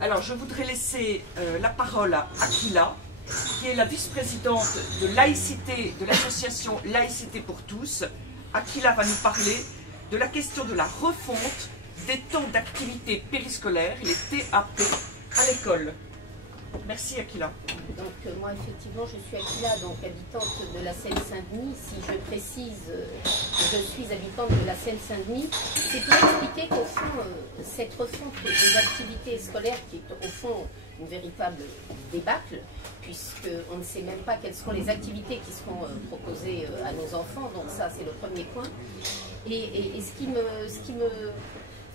Alors, je voudrais laisser la parole à Aquila, qui est la vice-présidente de laïcité, de l'association Laïcité pour tous. Aquila va nous parler de la question de la refonte des temps d'activité périscolaire, les TAP, à l'école. Merci Aquila. Donc moi effectivement je suis Aquila, donc habitante de la Seine-Saint-Denis. Si je précise que je suis habitante de la Seine-Saint-Denis, c'est pour expliquer qu'au fond cette refonte des activités scolaires qui est au fond une véritable débâcle, puisqu'on ne sait même pas quelles seront les activités qui seront proposées à nos enfants, donc ça c'est le premier point. Et ce qui me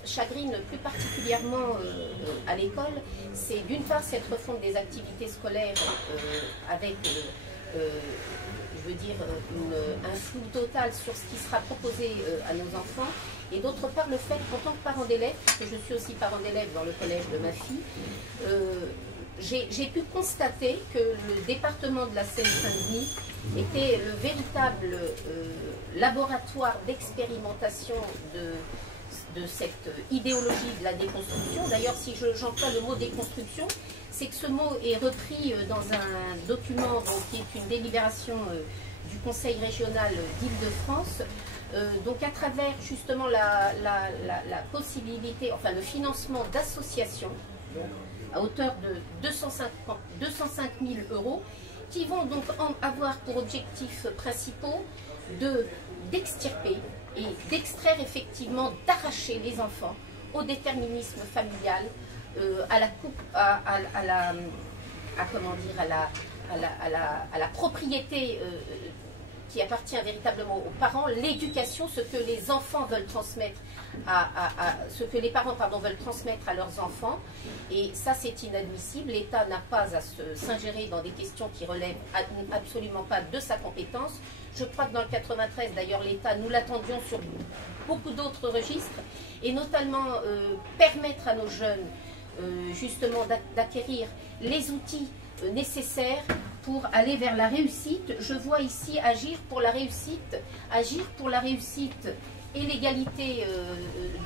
chagrine plus particulièrement à l'école, c'est d'une part cette refonte des activités scolaires avec, je veux dire, un flou total sur ce qui sera proposé à nos enfants, et d'autre part le fait qu'en tant que parent d'élève, puisque je suis aussi parent d'élève dans le collège de ma fille, j'ai pu constater que le département de la Seine-Saint-Denis était le véritable laboratoire d'expérimentation de cette idéologie de la déconstruction. D'ailleurs, si j'emploie le mot déconstruction, c'est que ce mot est repris dans un document donc, qui est une délibération du Conseil régional d'Île-de-France, donc à travers justement la possibilité, enfin le financement d'associations à hauteur de 205 000 €, qui vont donc avoir pour objectifs principaux d'extirper et d'extraire effectivement, d'arracher les enfants au déterminisme familial, à la propriété qui appartient véritablement aux parents, l'éducation, ce que les enfants veulent transmettre ce que les parents veulent transmettre à leurs enfants, et ça c'est inadmissible. L'État n'a pas à s'ingérer dans des questions qui relèvent absolument pas de sa compétence. Je crois que dans le 93 d'ailleurs l'État, nous l'attendions sur beaucoup d'autres registres, et notamment permettre à nos jeunes justement d'acquérir les outils nécessaires pour aller vers la réussite. Je vois ici agir pour la réussite et l'égalité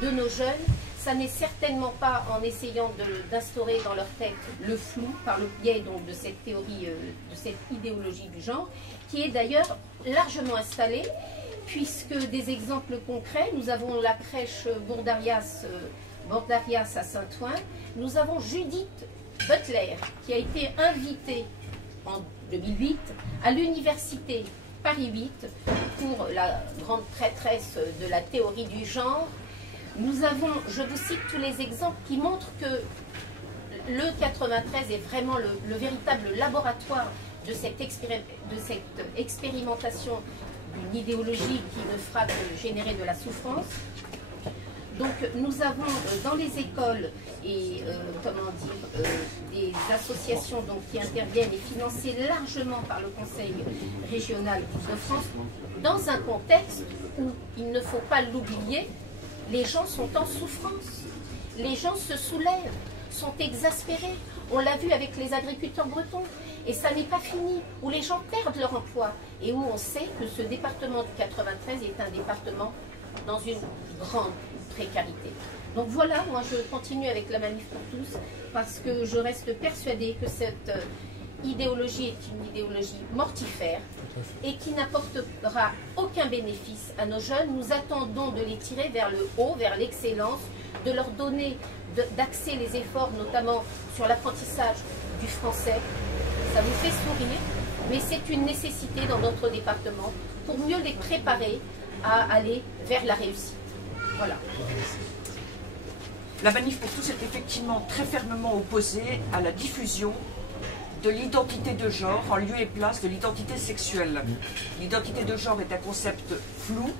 de nos jeunes. Ça n'est certainement pas en essayant d'instaurer dans leur tête le flou par le biais donc de cette théorie, de cette idéologie du genre, qui est d'ailleurs largement installée, puisque des exemples concrets, nous avons la crèche Bordarias à Saint-Ouen, nous avons Judith Butler qui a été invitée en 2008 à l'université Paris 8 pour la grande prêtresse de la théorie du genre. Nous avons, je vous cite tous les exemples qui montrent que le 93 est vraiment le véritable laboratoire de cette expérimentation d'une idéologie qui ne fera que générer de la souffrance. Donc nous avons dans les écoles et des associations donc, qui interviennent et financées largement par le Conseil régional d'Île-de-France, dans un contexte où, il ne faut pas l'oublier, les gens sont en souffrance, les gens se soulèvent, sont exaspérés. On l'a vu avec les agriculteurs bretons, et ça n'est pas fini, où les gens perdent leur emploi, et où on sait que ce département du 93 est un département dans une grande précarité. Donc voilà, moi je continue avec la manif pour tous, parce que je reste persuadée que cette idéologie est une idéologie mortifère et qui n'apportera aucun bénéfice à nos jeunes. Nous attendons de les tirer vers le haut, vers l'excellence, de leur donner, d'axer les efforts notamment sur l'apprentissage du français. Ça vous fait sourire, mais c'est une nécessité dans notre département pour mieux les préparer à aller vers la réussite. Voilà. La manif pour tous est effectivement très fermement opposée à la diffusion de l'identité de genre en lieu et place de l'identité sexuelle. L'identité de genre est un concept flou,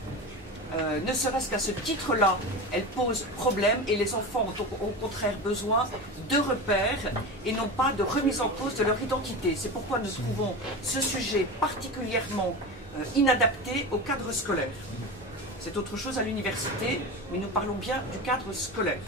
ne serait-ce qu'à ce titre-là, elle pose problème, et les enfants ont au contraire besoin de repères et non pas de remise en cause de leur identité. C'est pourquoi nous trouvons ce sujet particulièrement inadapté au cadre scolaire. C'est autre chose à l'université, mais nous parlons bien du cadre scolaire.